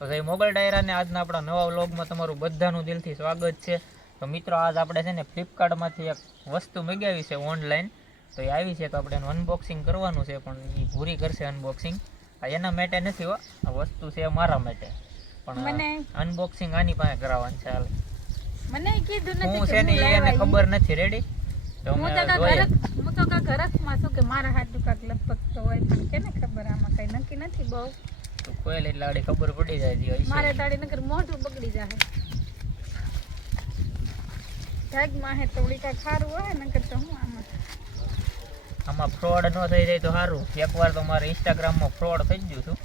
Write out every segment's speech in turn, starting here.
તો ભાઈ મોબાઈલ ડાયરાને આજના આપણા નવા વ્લોગમાં તમારું બધાનું દિલથી સ્વાગત છે. તો મિત્રો આજ આપણે છે ને ફ્લિપકાર્ટમાંથી એક વસ્તુ મગાવી છે ઓનલાઈન તો એ આવી છે તો આપણે એનું અનબોક્સિંગ કરવાનું છે પણ એ પૂરી કરશે અનબોક્સિંગ આ એના માટે નથી હો આ વસ્તુ છે મારા માટે. પણ અનબોક્સિંગ આની પાસે કરાવવાનું છે હાલ. મને કીધું નથી હું છે ને એને ખબર નથી રેડી તો હું તો કાંઈક હું તો કાંઈકમાં છું કે મારા હાથ દુકાક લગભગ તો હોય પણ કેને ખબર આમાં કઈ નક્કી નથી બહુ. તો કોઈ એટલે આડી ખબર પડી જાય છે. મારે તાડી નકર મોઢું બગડી જાય ભાગમાં હે તો ઉડીકા ખારું હોય નકર તો હું આમાં. આમાં ફ્રોડ ન થઈ જાય તો સારું એકવાર તો મારે ઇન્સ્ટાગ્રામમાં ફ્રોડ થઈ ગયું હતું.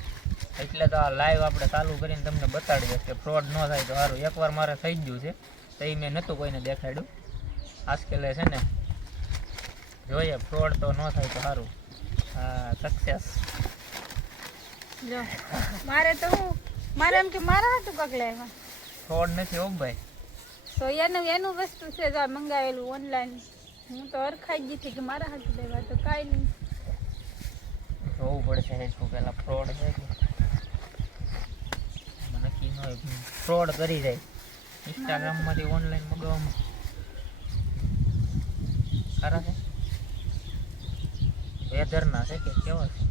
એટલે તો આ લાઈવ આપણે ચાલુ કરીને તમને બતાડી દઈશ કે ફ્રોડ ન થાય તો સારું એકવાર મારે થઈ ગયું છે તો એ મેં નહોતું કોઈને દેખાડ્યું. આજકાલે છે ને જોઈએ ફ્રોડ તો ન થાય તો સારું હા સક્સેસ જો. મારે તો હું મારે એમ કે મારા હતું કાંઈક એમાં ફ્રોડ નથી હો ભાઈ. તો એનું એનું વસ્તુ છે જો મંગાવેલું ઓનલાઈન હું તો અરખાઈ ગઈ હતી કે મારા હાથું લેવા તો કાંઈ નહીં. જોવું પડશે હેચું પહેલાં ફ્રોડ છે મને નક્કી ન હોય ફ્રોડ કરી જાય. ઇન્સ્ટાગ્રામમાંથી ઓનલાઈન મગાવવામાં. ખરા છે? વેધરના છે કે કેવા છે?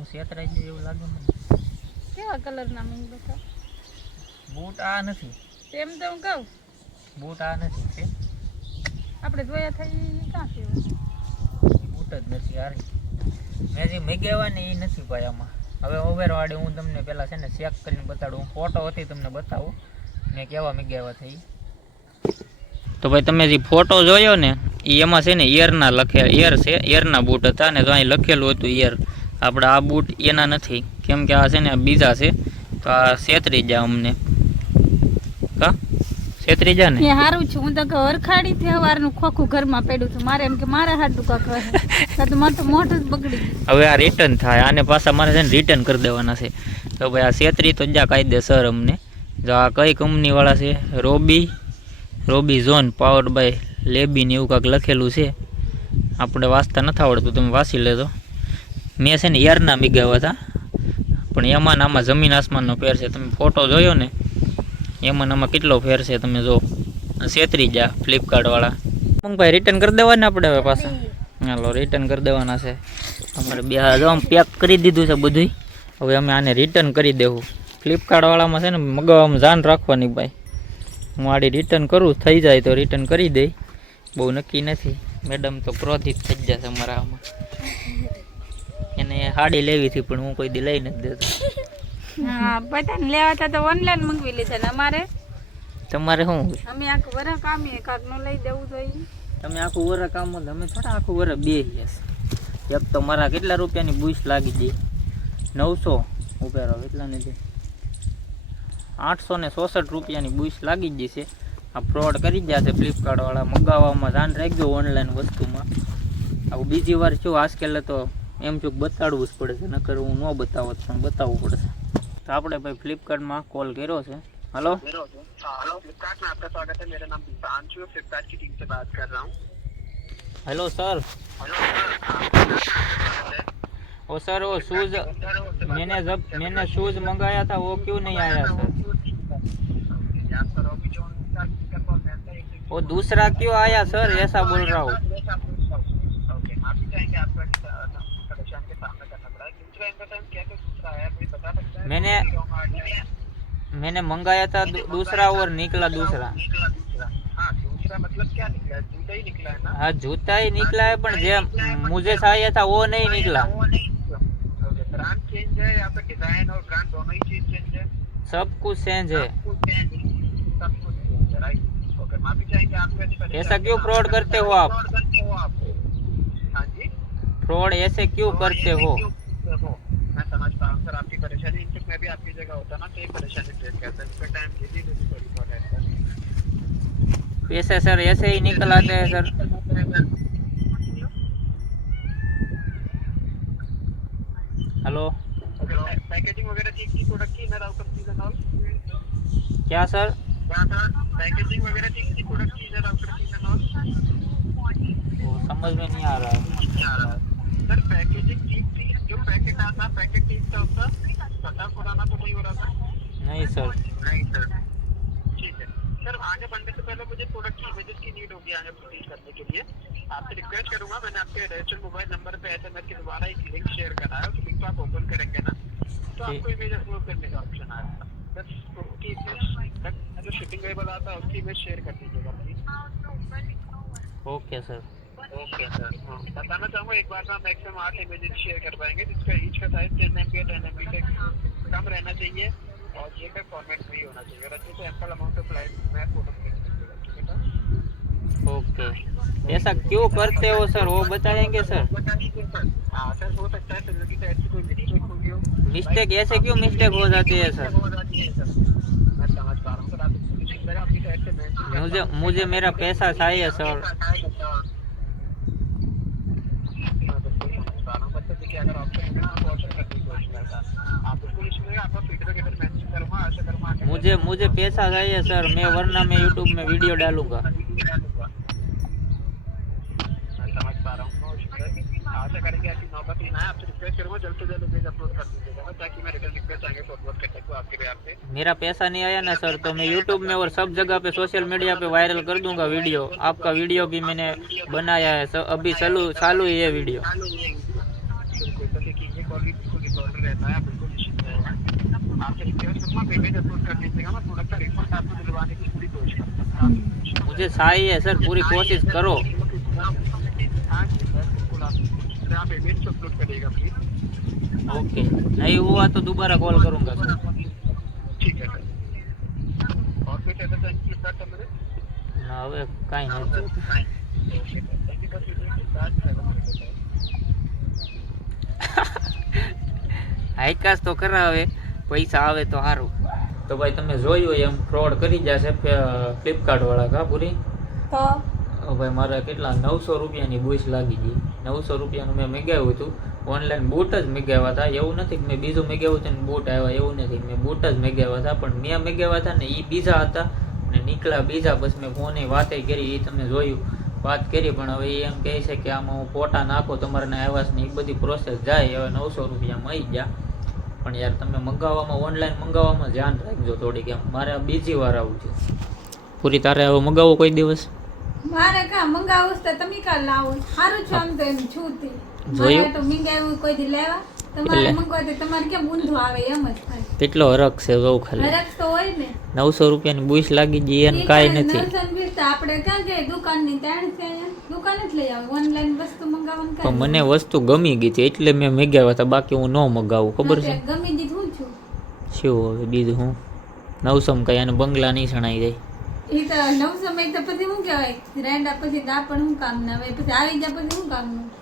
હું છેતરાઈ છે એવું લાગે મને. કેવા કલરના મૂંગ બતા બૂટ આ નથી. એમ તો હું કહું. બૂટ આ નથી છે? આપણે જોયા થઈ ક્યાં છે? બૂટ જ નથી હારી મેં જે મગાવ્યા ને એ નથી ભાઈ આમાં. હવે ઓવેરવાળી હું તમને પહેલાં છે ને ચેક કરીને બતાડું. હું ફોટો હતી તમને બતાવું. મેં કેવા મેગેવા થઈ તો ભાઈ તમે જે ફોટો જોયો ને એ એમાં છે ને એરના લખે એર છે એરના બૂટ હતા ને તો અહીં લખેલું હતું ઈયર આપણે આ બૂટ એના નથી. કેમ કે આ છે ને બીજા છે. તો આ છેતરી જા અમને. કા? છેતરી જા ને? સારું હારું છું. હું તો હરખાડી થી હવારનું ખોખું ઘરમાં પડ્યું હતું મારે એમ કે મારા હાથ કાંક તો મારે તો મોઢું જ બગડી હવે આ રિટર્ન થાય. આને પાછા મારે છે ને રિટર્ન કરી દેવાના છે. તો ભાઈ આ છેતરી તો જા કાયદેસર અમને. જો આ કઈ કંપનીવાળા છે? રોબી રોબી ઝોન પાવર બાય લેબી ને એવું કાંક લખેલું છે. આપણે વાંચતા નથી આવડતું. તમે વાંચી લેજો. મેં છે ને યારના મિગાવ્યા હતા. પણ એમાં આમાં જમીન આસમાનનો ફેર છે. તમે ફોટો જોયો ને એમાં આમાં કેટલો ફેર છે તમે જો. છેતરી જા ફ્લિપકાર્ટવાળા ભાઈ રિટર્ન કરી દેવાના આપણે હવે પાછા? હાલો રિટર્ન કરી દેવાના છે. અમારે બે જો પેક કરી દીધું છે બધું હવે અમે આને રિટર્ન કરી દેવું. ફ્લિપકાર્ટવાળામાં છે ને મગાવવામાં જાન રાખવાની ભાઈ. હું આડી રિટર્ન કરું, થઈ જાય તો રિટર્ન કરી દઈ બહુ નક્કી નથી. મેડમ તો ક્રોધિત થઈ જશે અમારા આમાં. એને સાડી લેવી હતી પણ હું કોઈ દી લઈ નથી દેતો. હા બધાને લેવા હતા તો ઓનલાઈન મંગવી લીધા ને અમારે. તમારે શું? અમે આખું વર કામીએ કાકનું લઈ દેવું જોઈએ. તમે આખું વર કામ અમે થોડા આખું વર બે એક તો મારા કેટલા રૂપિયાની બુશ લાગી ગઈ? નવસો ઉભેરો એટલા નથી. આઠસો ને ચોસઠ રૂપિયાની બુશ લાગી ગઈ છે. આ ફ્રોડ કરી ગયા છે ફ્લિપકાર્ટવાળા મંગાવવામાં ધ્યાન રાખજો ઓનલાઈન વસ્તુમાં. આવું બીજી વાર શું આજકાલ તો એમ ચૂક બતાડવું જ પડે છે નકર હું ન બતાવત પણ બતાવવું પડશે તો આપણે ભાઈ ફ્લિપકાર્ટમાં કોલ કર્યો છે હલો हेलो फ्लिपकार्ट में आपका स्वागत है मेरा नाम दीपांशु है फ्लिपकार्ट की टीम से बात कर रहा हूँ हेलो सर ओ सर वो शूज मैंने जब मैंने शूज मंगाया था वो क्यों नहीं आया सर आपका रॉबी जॉन का स्पीकर कॉल रहता है वो दूसरा क्यों आया सर ऐसा बोल रहा हूँ मैंने-? मैंने मंगाया था दूसरा और निकला दूसरा। हाँ मतलब क्या निकला? जूता ही निकला है ना? हाँ जूता ही निकला है पर जे मुझे चाहिए था वो नहीं निकला। वो नहीं निकला। ओके ब्रांड चेंज है या फिर डिज़ाइन और ब्रांड दोनों ही चीज़ चेंज है। सब कुछ चेंज है। सब कुछ माफ़ी चाहेंगे आपको ऐसा क्यों फ्रॉड करते हो आप? करते हो फ्रॉड ऐसे क्यों करते हो? क्यों करते हो? मैं समझता हूँ सर आपकी मैं भी आपकी जगह होता ना तो ये परेशानी फेस करता इस पर टाइम रियली रियली सॉरी ऐसे सर ऐसे ही निकल आते हैं सर। हेलो। पैकेजिंग वगैरह ठीक थी? प्रोडक्ट की आउटर सीज़न ऑल क्या सर? पैकेजिंग वगैरह ठीक थी? प्रोडक्ट की सीज़न ऑल वो समझ में नहीं आ रहा। है सर पैकेजिंग ठीक थी? जो पैकेट आता पैकेट ठीक था उसका? पचास उड़ाना तो नहीं हो रहा था नहीं सर। नहीं सर। ठीक है। सर आगे बढ़ने से पहले मुझे प्रोडक्ट की इमेजेस की नीड होगी आगे प्रोसीड करने के लिए। आपसे रिक्वेस्ट करूँगा मैंने आपके रजिस्टर्ड मोबाइल नंबर पे एस एम एस के द्वारा एक लिंक शेयर करा उस लिंक को आप ओपन करेंगे ना तो आपको इमेज अपलोड करने का ऑप्शन आएगा बस उसकी जो शिपिंग लेबल आता है उसकी इमेज शेयर कर दीजिएगा please okay sir. Okay sir. हाँ, एक बार में हम मैक्सिमम आठ इमेजेस शेयर कर पाएँगे जिसका ईच का size ten M B ten M B से कम रहना चाहिए और ये का फॉर्मेट भी होना चाहिए। और अच्छे से एम्पल अमाउंट ऑफ़ लाइट मैं फ़ोटो ओके ऐसा क्यों करते हो सर वो बताएँगे सर हाँ सर हो सकता है सिल्वर की साइड से कोई मिस्टेक हो गई हो। मिस्टेक ऐसे क्यों मिस्टेक हो जाती है सर मैं समझ पा रहा हूँ आप मुझे मुझे मेरा पैसा चाहिए सर मैं बिल्कुल समझ पा रहा हूँ बच्चे देखिए अगर ऑप्शन होगा तो ऑप्शन करने की कोशिश करता आप बिल्कुल आपका करूँगा आगे मुझे मुझे पैसा चाहिए सर मैं वरना मैं यूट्यूब में वीडियो डालूँगा। समझ पा रहा हूँ नो इशू सर आशा करेंगे ऐसी नौबत ही ना आपसे रिक्वेस्ट करूँगा जल्द से जल्द इमेज अपलोड कर दीजिएगा ताकि मैं रिटर्न रिक्वेस्ट आगे फॉरवर्ड कर सकूँ आपके बिहार पे। मेरा पैसा नहीं आया ना सर तो मैं यूट्यूब में और सब जगह पे सोशल मीडिया पे वायरल कर दूँगा वीडियो आपका वीडियो भी मैंने बनाया है अभी चालू चालू ही है वीडियो बिल्कुल रिकॉर्ड रहता है बिल्कुल निश्चित रहेगा आपसे रिक्वेस्ट करूँगा पेमेंट अपलोड कर दीजिएगा मैं प्रोडक्ट का रिफंड आपको दिलवाने की पूरी कोशिश करूँगा मुझे चाहिए सर पूरी कोशिश करो। हाँ जी सर बिल्कुल आप आप पेमेंट अपलोड करिएगा प्लीज़ ओके नहीं हुआ तो दोबारा कॉल करूँगा सर ठीक है सर। और कोई ऐसा चाहिए फ्लिपकार्ट का मेरे? ના હાઈકાસ તો કરાવે પૈસા આવે તો સારું તો ભાઈ તમે જોયું એમ ફ્રોડ કરી જશે ફ્લિપકાર્ટ વાળા કા પૂરી? ભાઈ મારે કેટલા નવસો રૂપિયાની બુશ લાગી ગઈ. નવસો રૂપિયાનું મેં મેગાવ્યું હતું. ઓનલાઈન બૂટ જ મેગાવ્યા હતા. એવું નથી કે મેં બીજું મેગાવ્યું હતું ને બૂટ આવ્યા. એવું નથી મેં બૂટ જ મેગાવ્યા હતા. પણ મેં મેગાવ્યા હતા ને એ બીજા હતા. અને નીકળ્યા બીજા. બસ મેં ફોને વાતે કરી. એ તમે જોયું. વાત કરી પણ હવે એ એમ કહે છે કે આમાં હું ફોટા નાખો તમારે ને આવ્યા ને એ બધી પ્રોસેસ જાય. હવે નવસો રૂપિયા મળી ગયા. પણ યાર તમે મંગાવવામાં ઓનલાઈન મંગાવવામાં ધ્યાન રાખજો થોડીક એમ. મારે બીજી વાર આવું છે. પૂરી તારે હવે મંગાવો કોઈ દિવસ? મારે કા મંગાવું તો તમે કા લાવો? સારું છે આમ તો એમ છું તે. જોયું? તો મંગાવ્યું કોઈ દી લેવા. કેટલો હરખ છે બહુ ખાલી? નવસો રૂપિયાની બુશ લાગી ગઈ એને કાંઈ નથી. પણ મને વસ્તુ ગમી ગઈ હતી એટલે મેં મેગાવ્યા હતા બાકી હું ન મગાવું. ખબર છે? શું હવે બીજું હું? નવસમ કઈ અને બંગલા નહીં સણાઈ જાય. એ તો નવસો તો પછી શું કહેવાય? રેન્ડા પછી દા પણ શું કામ ના આવે પછી આવી જાય પછી શું કામનું